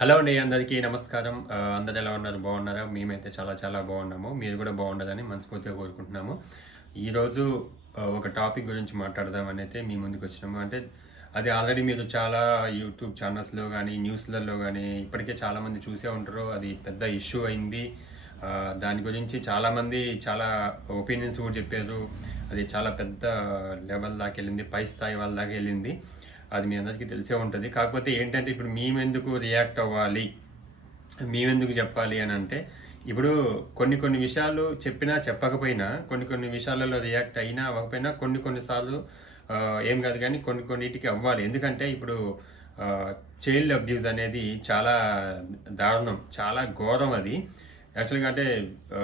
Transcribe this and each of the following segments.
Hello అండి, అందరికీ నమస్కారం. అందరు ఎలా ఉన్నారు? బాగున్నారా? మేమైతే చాలా చాలా బాగున్నాము. మీరు కూడా బాగుండాలని మనస్ఫూర్తిగా కోరుకుంటున్నాము. ఈరోజు ఒక టాపిక్ గురించి మాట్లాడదామని అయితే మీ ముందుకు వచ్చినాము. అంటే అది ఆల్రెడీ మీరు చాలా యూట్యూబ్ ఛానల్స్లో కానీ న్యూస్లలో కానీ ఇప్పటికే చాలామంది చూసే ఉంటారు. అది పెద్ద ఇష్యూ అయింది. దాని గురించి చాలామంది చాలా ఒపీనియన్స్ కూడా చెప్పారు. అది చాలా పెద్ద లెవెల్ దాకా వెళ్ళింది, పై స్థాయి వాళ్ళ దాకా వెళ్ళింది. అది మీ అందరికీ తెలిసే ఉంటుంది. కాకపోతే ఏంటంటే ఇప్పుడు మేమెందుకు రియాక్ట్ అవ్వాలి, మేమెందుకు చెప్పాలి అని అంటే, ఇప్పుడు కొన్ని కొన్ని విషయాలు చెప్పినా చెప్పకపోయినా, కొన్ని కొన్ని విషయాలలో రియాక్ట్ అయినా అవ్వకపోయినా కొన్నిసార్లు ఏం కాదు, కానీ కొన్నిటికి అవ్వాలి. ఎందుకంటే ఇప్పుడు చైల్డ్ అబ్యూస్ అనేది చాలా దారుణం, చాలా ఘోరం అది. యాక్చువల్గా అంటే ఆ,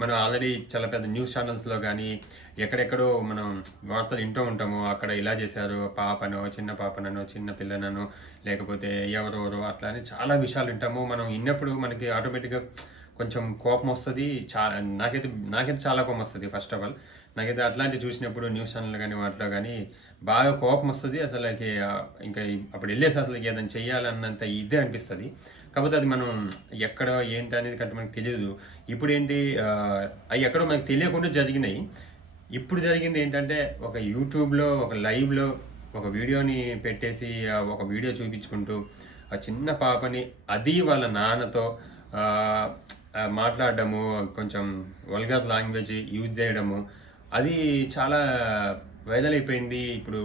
మనం ఆల్రెడీ చాలా పెద్ద న్యూస్ ఛానల్స్లో కానీ ఎక్కడెక్కడో మనం వార్తలు వింటూ ఉంటాము. అక్కడ ఇలా చేశారు, పాపనో చిన్న పాపనో చిన్న పిల్లనో లేకపోతే ఎవరెవరో అట్లా అని చాలా విషయాలు వింటాము. మనం విన్నప్పుడు మనకి ఆటోమేటిక్గా కొంచెం కోపం వస్తుంది. చాలా నాకైతే చాలా కోపం వస్తుంది. ఫస్ట్ ఆఫ్ ఆల్ నాకైతే అట్లాంటివి చూసినప్పుడు న్యూస్ ఛానల్ కానీ వాటిలో కానీ బాగా కోపం వస్తుంది. అసలు ఇంకా అప్పుడు వెళ్ళేసి అసలు ఏదైనా చెయ్యాలన్నంత ఇదే అనిపిస్తుంది. కాకపోతే అది మనం ఎక్కడ ఏంటి అనేది కంటే మనకు తెలియదు. ఇప్పుడు ఏంటి, అవి ఎక్కడో మనకు తెలియకుండా జరిగినాయి. ఇప్పుడు జరిగింది ఏంటంటే, ఒక యూట్యూబ్లో ఒక లైవ్లో ఒక వీడియోని పెట్టేసి ఒక వీడియో చూపించుకుంటూ ఆ చిన్న పాపని అది వాళ్ళ నాన్నతో మాట్లాడడము, కొంచెం వల్గర్ లాంగ్వేజ్ యూజ్ చేయడము, అది చాలా వైరల్ అయిపోయింది. ఇప్పుడు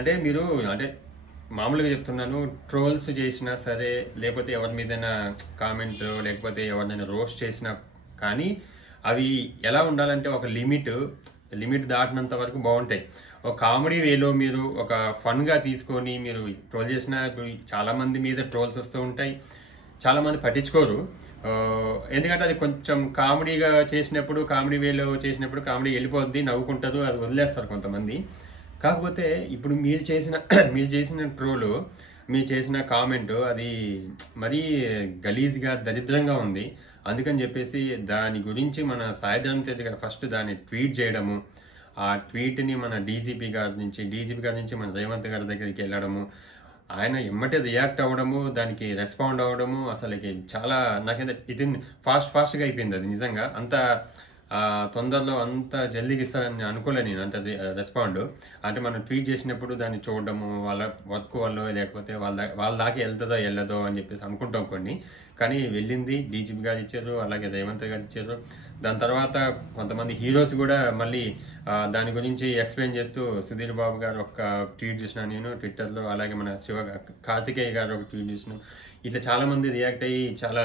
అంటే మీరు అంటే మామూలుగా చెప్తున్నాను, ట్రోల్స్ చేసినా సరే, లేకపోతే ఎవరి మీదైనా కామెంట్ లేకపోతే ఎవరినైనా రోస్ట్ చేసినా కానీ అవి ఎలా ఉండాలంటే ఒక లిమిట్ దాటినంత వరకు బాగుంటాయి. ఒక కామెడీ వేలో మీరు ఒక ఫన్గా తీసుకొని మీరు ట్రోల్ చేసిన, ఇప్పుడు చాలామంది మీద ట్రోల్స్ వస్తూ ఉంటాయి, చాలామంది పట్టించుకోరు. ఎందుకంటే అది కొంచెం కామెడీగా చేసినప్పుడు, కామెడీ వేలో చేసినప్పుడు కామెడీ వెళ్ళిపోద్ది, నవ్వుకుంటారు, అది వదిలేస్తారు కొంతమంది. కాకపోతే ఇప్పుడు మీరు చేసిన ట్రోలు, మీరు చేసిన కామెంట్ అది మరీ గలీజ్గా దరిద్రంగా ఉంది. అందుకని చెప్పేసి దాని గురించి మన సాయిధరం తేజ్ గారు ఫస్ట్ దాన్ని ట్వీట్ చేయడము, ఆ ట్వీట్ని మన డీజీపీ గారి నుంచి మన రేవంత్ గారి దగ్గరికి వెళ్ళడము, ఆయన ఎమ్మటే రియాక్ట్ అవ్వడము, దానికి రెస్పాండ్ అవ్వడము, అసలుకి చాలా నాకైతే ఇది ఫాస్ట్గా అయిపోయింది. అది నిజంగా అంత తొందరలో అంత జల్దీగా ఇస్తారని అనుకోలే నేను. అంటే రెస్పాండ్ అంటే మనం ట్వీట్ చేసినప్పుడు దాన్ని చూడడము, వాళ్ళ వర్క్ వల్ల లేకపోతే వాళ్ళ దాకా వెళ్తుందో వెళ్ళదో అని చెప్పేసి అనుకుంటాం కొన్ని. కానీ వెళ్ళింది, డీజీపీ గారు ఇచ్చారు, అలాగే రేవంత్ గారు ఇచ్చారు. దాని తర్వాత కొంతమంది హీరోస్ కూడా మళ్ళీ దాని గురించి ఎక్స్ప్లెయిన్ చేస్తూ సుధీర్ బాబు గారు ఒక ట్వీట్ చేసిన నేను ట్విట్టర్లో, అలాగే మన కార్తికేయ గారు ఒక ట్వీట్ చేసిన, ఇట్లా చాలామంది రియాక్ట్ అయ్యి చాలా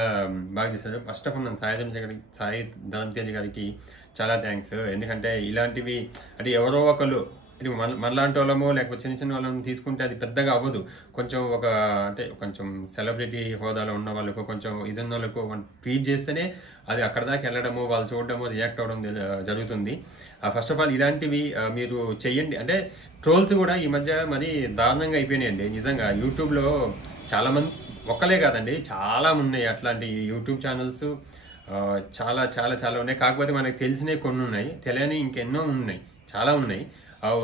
బాగా చేశారు. ఫస్ట్ ఆఫ్ ఆల్ నేను సాయి ధరమ్ తేజ్ గారికి చాలా థ్యాంక్స్. ఎందుకంటే ఇలాంటివి అంటే ఎవరో ఒకళ్ళు ఇది మనలాంటి వాళ్ళమో లేకపోతే చిన్న చిన్న వాళ్ళని తీసుకుంటే అది పెద్దగా అవ్వదు. కొంచెం అంటే కొంచెం సెలబ్రిటీ హోదాలో ఉన్న వాళ్ళకు, కొంచెం ఇదున్న వాళ్ళకు ట్వీట్ చేస్తేనే అది అక్కడ దాకా వెళ్ళడము, వాళ్ళు చూడడము, రియాక్ట్ అవ్వడం జరుగుతుంది. ఫస్ట్ ఆఫ్ ఆల్ ఇలాంటివి మీరు చెయ్యండి. అంటే ట్రోల్స్ కూడా ఈ మధ్య మరీ దారుణంగా అయిపోయినాయండి నిజంగా. యూట్యూబ్లో చాలామంది, ఒక్కలే కాదండి, చాలా ఉన్నాయి అట్లాంటి యూట్యూబ్ ఛానల్స్. చాలా చాలా చాలా ఉన్నాయి. కాకపోతే మనకు తెలిసినవి కొన్ని ఉన్నాయి, తెలియని ఇంకెన్నో ఉన్నాయి, చాలా ఉన్నాయి.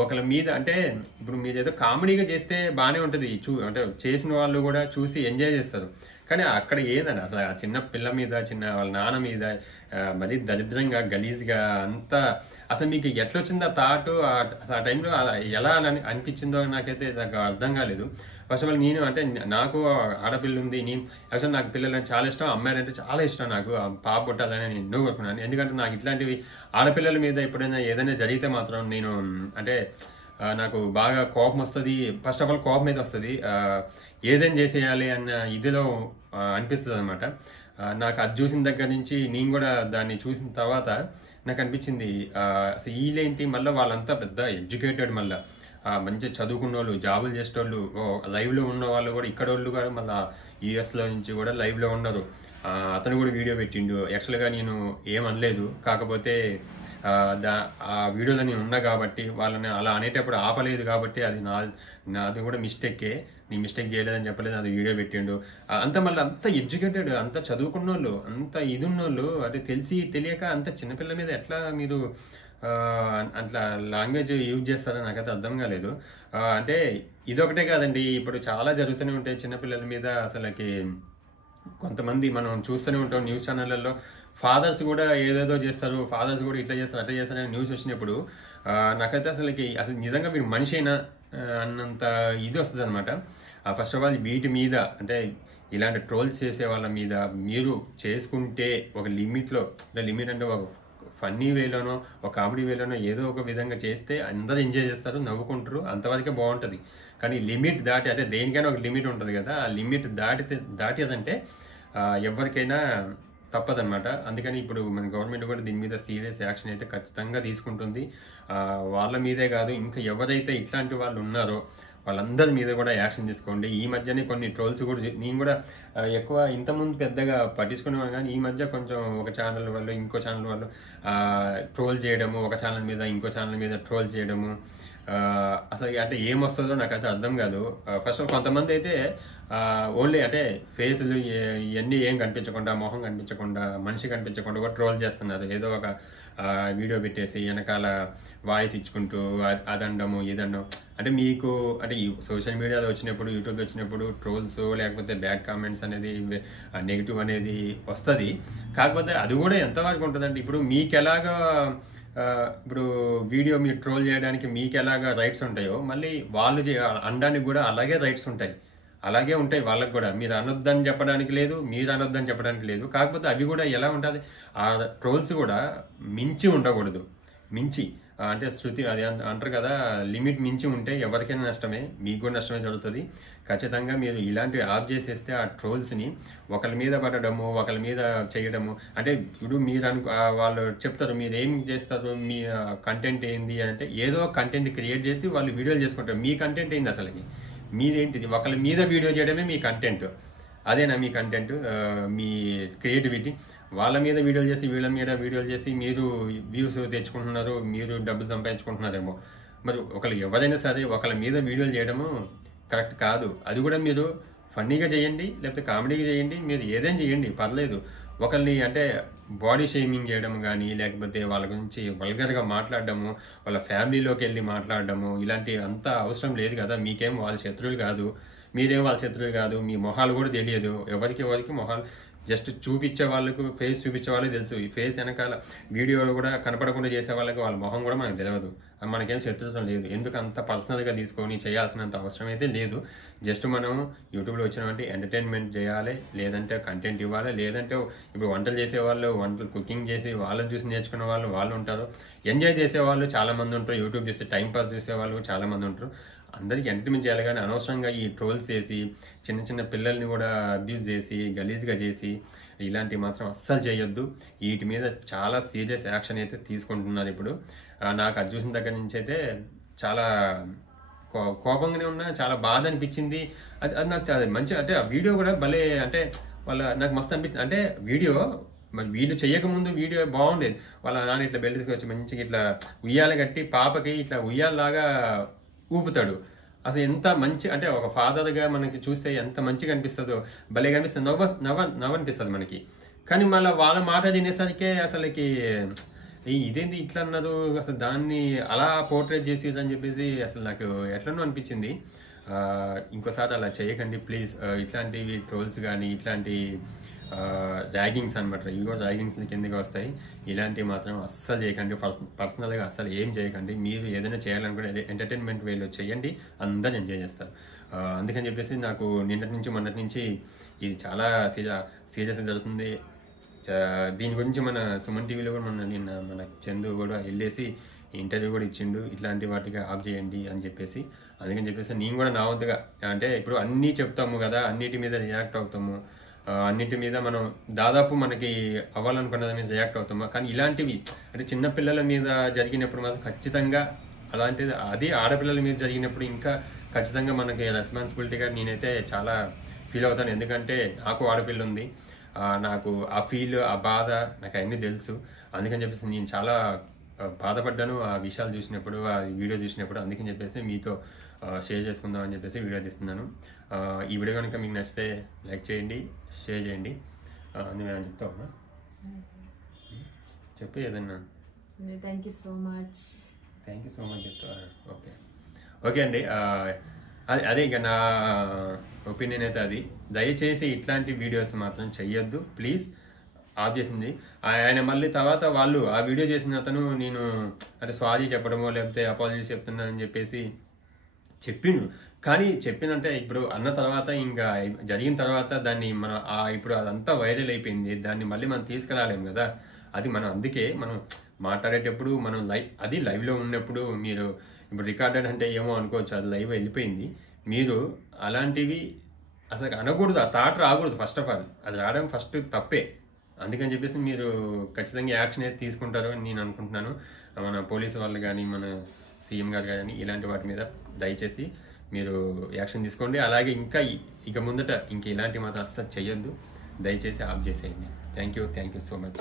ఒకళ్ళ మీద అంటే ఇప్పుడు మీరు ఏదో కామెడీగా చేస్తే బాగానే ఉంటుంది, అంటే చేసిన వాళ్ళు కూడా చూసి ఎంజాయ్ చేస్తారు. కానీ అక్కడ ఏదండి అసలు ఆ చిన్న పిల్ల మీద, వాళ్ళ నాన్న మీద మరీ దరిద్రంగా గలీజ్గా అంతా, అసలు మీకు ఎట్లా వచ్చిందో ఆ థాట్, అసలు ఆ టైంలో ఎలా అనిపించిందో నాకైతే నాకు అర్థం కాలేదు. ఫస్ట్ ఆఫ్ ఆల్ నేను అంటే నాకు ఆడపిల్ల ఉంది, నేను యాక్చువల్ నాకు పిల్లలంటే చాలా ఇష్టం, అమ్మాయిలంటే చాలా ఇష్టం. నాకు పాప పుట్టాలని నేను ఎన్నో కోరుకున్నాను. ఎందుకంటే నాకు ఇట్లాంటివి ఆడపిల్లల మీద ఎప్పుడైనా ఏదైనా జరిగితే మాత్రం నేను అంటే నాకు బాగా కోపం వస్తుంది. ఫస్ట్ ఆఫ్ ఆల్ కోపం మీద వస్తుంది, ఏదైనా చేసేయాలి అన్న ఇదిలో అనిపిస్తుంది అనమాట. నాకు అది చూసిన దగ్గర నుంచి నేను కూడా దాన్ని చూసిన తర్వాత నాకు అనిపించింది, అసలు వీళ్ళేంటి మళ్ళీ వాళ్ళంతా పెద్ద ఎడ్యుకేటెడ్, మళ్ళీ మంచిగా చదువుకున్న వాళ్ళు, జాబులు చేసేటోళ్ళు, లైవ్లో ఉన్న వాళ్ళు కూడా, ఇక్కడ వాళ్ళు కూడా మళ్ళీ యూఎస్లో నుంచి కూడా లైవ్లో ఉన్నారు. అతను కూడా వీడియో పెట్టిండు. యాక్చువల్గా నేను ఏమనలేదు, కాకపోతే ఆ వీడియోలో నేను ఉన్నా కాబట్టి వాళ్ళని అలా అనేటప్పుడు ఆపలేదు కాబట్టి అది నాది కూడా మిస్టేకే. నీ మిస్టేక్ చేయలేదని చెప్పలేదు, అది వీడియో పెట్టిండు. అంత మళ్ళీ అంత ఎడ్యుకేటెడ్, అంత చదువుకున్న వాళ్ళు, అంత ఇది ఉన్నోళ్ళు, అంటే తెలిసి తెలియక అంత చిన్నపిల్ల మీద ఎట్లా మీరు అట్లా లాంగ్వేజ్ యూజ్ చేస్తారని నాకైతే అర్థం కాలేదు. అంటే ఇదొకటే కాదండి, ఇప్పుడు చాలా జరుగుతూనే ఉంటాయి చిన్నపిల్లల మీద. అసలుకి కొంతమంది మనం చూస్తూనే ఉంటాం న్యూస్ ఛానళ్ళల్లో, ఫాదర్స్ కూడా ఏదేదో చేస్తారు, ఫాదర్స్ కూడా ఇట్లా చేస్తారు అట్లా చేస్తారని న్యూస్ వచ్చినప్పుడు నాకైతే అసలు నిజంగా మీరు మనిషి అయినా అన్నంత ఇది వస్తుంది అనమాట. ఫస్ట్ ఆఫ్ ఆల్ వీటి మీద అంటే ఇలాంటి ట్రోల్స్ చేసే వాళ్ళ మీద మీరు చేసుకుంటే ఒక లిమిట్లో, అంటే లిమిట్ అంటే ఒక ఫన్నీ వేలోనో ఒక కామెడీ వేలోనో ఏదో ఒక విధంగా చేస్తే అందరూ ఎంజాయ్ చేస్తారు, నవ్వుకుంటారు, అంతవరకే బాగుంటుంది. కానీ లిమిట్ దాటి, అంటే దేనికైనా ఒక లిమిట్ ఉంటుంది కదా, ఆ లిమిట్ దాటిదంటే ఎవరికైనా తప్పదనమాట. అందుకని ఇప్పుడు మన గవర్నమెంట్ కూడా దీని మీద సీరియస్ యాక్షన్ అయితే ఖచ్చితంగా తీసుకుంటుంది. వాళ్ళ మీదే కాదు, ఇంకా ఎవరైతే ఇట్లాంటి వాళ్ళు ఉన్నారో వాళ్ళందరి మీద కూడా యాక్షన్ తీసుకోండి. ఈ మధ్యనే కొన్ని ట్రోల్స్ కూడా నేను కూడా ఎక్కువ ఇంతకుముందు పెద్దగా పట్టించుకునేవాను, కానీ ఈ మధ్య కొంచెం ఒక ఛానల్ వాళ్ళు ఇంకో ఛానల్ వాళ్ళు ట్రోల్ చేయడము, ఒక ఛానల్ మీద ఇంకో ఛానల్ మీద ట్రోల్ చేయడము, అసలు అంటే ఏమొస్తుందో నాకైతే అర్థం కాదు. ఫస్ట్ ఆఫ్ కొంతమంది అయితే ఓన్లీ అంటే ఫేసులు ఇవన్నీ ఏం కనిపించకుండా, మొహం కనిపించకుండా, మనిషి కనిపించకుండా కూడా ట్రోల్ చేస్తున్నారు. ఏదో ఒక వీడియో పెట్టేసి వెనకాల వాయిస్ ఇచ్చుకుంటూ అదండము ఇదండం. అంటే మీకు అంటే సోషల్ మీడియాలో వచ్చినప్పుడు, యూట్యూబ్లో వచ్చినప్పుడు ట్రోల్స్ లేకపోతే బ్యాడ్ కామెంట్స్ అనేది, నెగిటివ్ అనేది వస్తుంది. కాకపోతే అది కూడా ఎంతవరకు ఉంటుందంటే, ఇప్పుడు మీకు ఎలాగా ఇప్పుడు వీడియో మీరు ట్రోల్ చేయడానికి మీకు ఎలాగా రైట్స్ ఉంటాయో, మళ్ళీ వాళ్ళు అనడానికి కూడా అలాగే రైట్స్ ఉంటాయి, అలాగే ఉంటాయి వాళ్ళకు కూడా. మీరు అనొద్దని చెప్పడానికి లేదు, మీరు అనొద్దని చెప్పడానికి లేదు. కాకపోతే అవి కూడా ఎలా ఉంటుంది, ఆ ట్రోల్స్ కూడా మించి ఉండకూడదు. మించి అంటే శృతి అది అంటారు కదా, లిమిట్ మించి ఉంటే ఎవరికైనా నష్టమే, మీకు కూడా నష్టమే జరుగుతుంది. ఖచ్చితంగా మీరు ఇలాంటివి ఆఫ్ చేసేస్తే ఆ ట్రోల్స్ని ఒకరి మీద పడడము, ఒకరి మీద చేయడము, అంటే ఇప్పుడు మీరు వాళ్ళు చెప్తారు మీరు ఏం చేస్తారు, మీ కంటెంట్ ఏంది అంటే ఏదో కంటెంట్ క్రియేట్ చేసి వాళ్ళు వీడియోలు చేసుకుంటారు. మీ కంటెంట్ ఏంది అసలుకి, మీదేంటిది? ఒకరి మీద వీడియో చేయడమే మీ కంటెంట్, అదేనా మీ కంటెంట్, మీ క్రియేటివిటీ? వాళ్ళ మీద వీడియోలు చేసి వీళ్ళ మీద వీడియోలు చేసి మీరు వ్యూస్ తెచ్చుకుంటున్నారు, మీరు డబ్బులు సంపాదించుకుంటున్నారేమో. మరి ఎవరైనా సరే ఒకళ్ళ మీద వీడియోలు చేయడము కరెక్ట్ కాదు. అది కూడా మీరు ఫన్నీగా చేయండి, లేకపోతే కామెడీగా చేయండి, మీరు ఏదైనా చేయండి పర్లేదు. ఒకరిని అంటే బాడీ షేమింగ్ చేయడం కానీ, లేకపోతే వాళ్ళ గురించి వల్గర్గా మాట్లాడడము, వాళ్ళ ఫ్యామిలీలోకి వెళ్ళి మాట్లాడడము, ఇలాంటి అంత అవసరం లేదు కదా. మీకేం వాళ్ళ శత్రువులు కాదు, మీరేం వాళ్ళ శత్రువులు కాదు, మీ మొహాలు కూడా తెలియదు ఎవరికి మొహాలు. జస్ట్ చూపించే వాళ్ళకు, ఫేస్ చూపించే వాళ్ళకి తెలుసు. ఈ ఫేస్ వెనకాల వీడియోలో కూడా కనపడకుండా చేసే వాళ్ళకి వాళ్ళ మొహం కూడా మనకు తెలియదు. మనకేం శత్రుత్వం లేదు. ఎందుకు అంత పర్సనల్గా తీసుకొని చేయాల్సినంత అవసరం అయితే లేదు. జస్ట్ మనం యూట్యూబ్లో వచ్చినామంటే ఎంటర్టైన్మెంట్ చేయాలి, లేదంటే కంటెంట్ ఇవ్వాలి, లేదంటే ఇప్పుడు వంటలు చేసేవాళ్ళు, వంటలు కుకింగ్ చేసి వాళ్ళని చూసి నేర్చుకునే వాళ్ళు ఉంటారు, ఎంజాయ్ చేసేవాళ్ళు చాలామంది ఉంటారు, యూట్యూబ్ చేసి టైంపాస్ చేసేవాళ్ళు చాలామంది ఉంటారు. అందరికీ ఎంటర్టైన్మెంట్ చేయాలి, కానీ అనవసరంగా ఈ ట్రోల్స్ చేసి చిన్న చిన్న పిల్లల్ని కూడా అబ్యూజ్ చేసి గలీజ్గా చేసి ఇలాంటివి మాత్రం అస్సలు చేయొద్దు. వీటి మీద చాలా సీరియస్ యాక్షన్ అయితే తీసుకుంటున్నారు ఇప్పుడు. నాకు అది చూసిన దగ్గర నుంచి అయితే చాలా కోపంగానే ఉన్నా, చాలా బాధ అనిపించింది. అది నాకు చాలా మంచి, అంటే ఆ వీడియో కూడా భలే, అంటే నాకు మస్తు అనిపించింది. అంటే వీడియో మరి వీళ్ళు చేయకముందు వీడియో బాగుండేది. వాళ్ళ నాన్న ఇట్లా బెల్ట్ తీసుకొచ్చి మంచిగా ఇట్లా ఉయ్యాల కట్టి పాపకి ఇట్లా ఉయ్యాలలాగా ఊపుతాడు. అసలు ఎంత మంచి, అంటే ఒక ఫాదర్గా మనకి చూస్తే ఎంత మంచిగా అనిపిస్తుందో, భలే కనిపిస్తుంది, నవ్వనిపిస్తుంది మనకి. కానీ మళ్ళీ వాళ్ళ మాట తినేసరికి అసలుకి ఇదేంటి ఇట్లా అన్నారు, అసలు దాన్ని అలా పోర్ట్రేట్ చేసిరని చెప్పేసి అసలు నాకు ఎట్లనో అనిపించింది. ఇంకోసారి అలా చేయకండి ప్లీజ్. ఇట్లాంటివి ట్రోల్స్ కానీ ఇట్లాంటి ర్యాగింగ్స్ అనమాట, ఇవి కూడా ర్యాగింగ్స్ కిందకి వస్తాయి. ఇలాంటివి మాత్రం అస్సలు చేయకండి. పర్సనల్గా అస్సలు ఏం చేయకండి. మీరు ఏదైనా చేయాలనుకుంటే ఎంటర్టైన్మెంట్ వేలో చేయండి, అందరూ ఎంజాయ్ చేస్తారు. అందుకని చెప్పేసి నాకు మొన్నటి నుంచి ఇది చాలా సీరియస్గా జరుగుతుంది. దీని గురించి మన సుమన్ టీవీలో కూడా మన చందు కూడా వెళ్ళేసి ఇంటర్వ్యూ కూడా ఇచ్చిండు, ఇట్లాంటి వాటికి ఆఫ్ చేయండి అని చెప్పేసి. అందుకని చెప్పేసి నేను కూడా నా వంతుగా, అంటే ఇప్పుడు అన్నీ చెప్తాము కదా, అన్నిటి మీద రియాక్ట్ అవుతాము, అన్నిటి మీద మనం దాదాపు మనకి అవ్వాలనుకున్న దాని మీద రియాక్ట్ అవుతాము. కానీ ఇలాంటివి అంటే చిన్నపిల్లల మీద జరిగినప్పుడు మాత్రం ఖచ్చితంగా, అలాంటిది అది ఆడపిల్లల మీద జరిగినప్పుడు ఇంకా ఖచ్చితంగా మనకి రెస్పాన్సిబిలిటీగా నేనైతే చాలా ఫీల్ అవుతాను. ఎందుకంటే నాకు ఆడపిల్ల ఉంది, నాకు ఆ ఫీల్, ఆ బాధ నాకు అన్నీ తెలుసు. అందుకని చెప్పేసి నేను చాలా బాధపడ్డాను ఆ విషయాలు చూసినప్పుడు, ఆ వీడియో చూసినప్పుడు. అందుకని చెప్పేసి మీతో షేర్ చేసుకుందాం అని చెప్పేసి వీడియో తీస్తున్నాను. ఈ వీడియో కనుక మీకు నచ్చితే లైక్ చేయండి, షేర్ చేయండి. నువ్వేమైనా చెప్తావా? చెప్పు ఏదన్నా. థ్యాంక్ యూ సో మచ్ చెప్తారు. ఓకే అండి. అదే ఇక నా ఒపీనియన్ అయితే అది. దయచేసి ఇట్లాంటి వీడియోస్ మాత్రం చెయ్యొద్దు ప్లీజ్. ఆఫ్ చేసింది ఆయన. మళ్ళీ తర్వాత వాళ్ళు ఆ వీడియో చేసిన అతను నేను అంటే సారీ చెప్పడమో లేకపోతే అపాలజీస్ చెప్తున్నా అని చెప్పేసి చెప్పిండు. కానీ చెప్పినంటే ఇప్పుడు అన్న తర్వాత ఇంకా జరిగిన తర్వాత దాన్ని మనం ఇప్పుడు అదంతా వైరల్ అయిపోయింది, దాన్ని మళ్ళీ మనం తీసుకురాలేము కదా. అది మనం అందుకే మనం మాట్లాడేటప్పుడు మనం అది లైవ్లో ఉన్నప్పుడు మీరు ఇప్పుడు రికార్డెడ్ అంటే ఏమో అనుకోవచ్చు, అది లైవ్ వెళ్ళిపోయింది. మీరు అలాంటివి అసలు అనకూడదు, ఆ థాట్ రాకూడదు. ఫస్ట్ ఆఫ్ ఆల్ అది రావడం ఫస్ట్ తప్పే. అందుకని చెప్పేసి మీరు ఖచ్చితంగా యాక్షన్ అయితే తీసుకుంటారు అని నేను అనుకుంటున్నాను. మన పోలీసు వాళ్ళు కానీ మన సీఎం గారు కానీ ఇలాంటి వాటి మీద దయచేసి మీరు యాక్షన్ తీసుకోండి. అలాగే ఇక ముందట ఇలాంటి మాత్రం అస్సలు చెయ్యొద్దు. దయచేసి ఆఫ్ చేసేయండి. Thank you so much.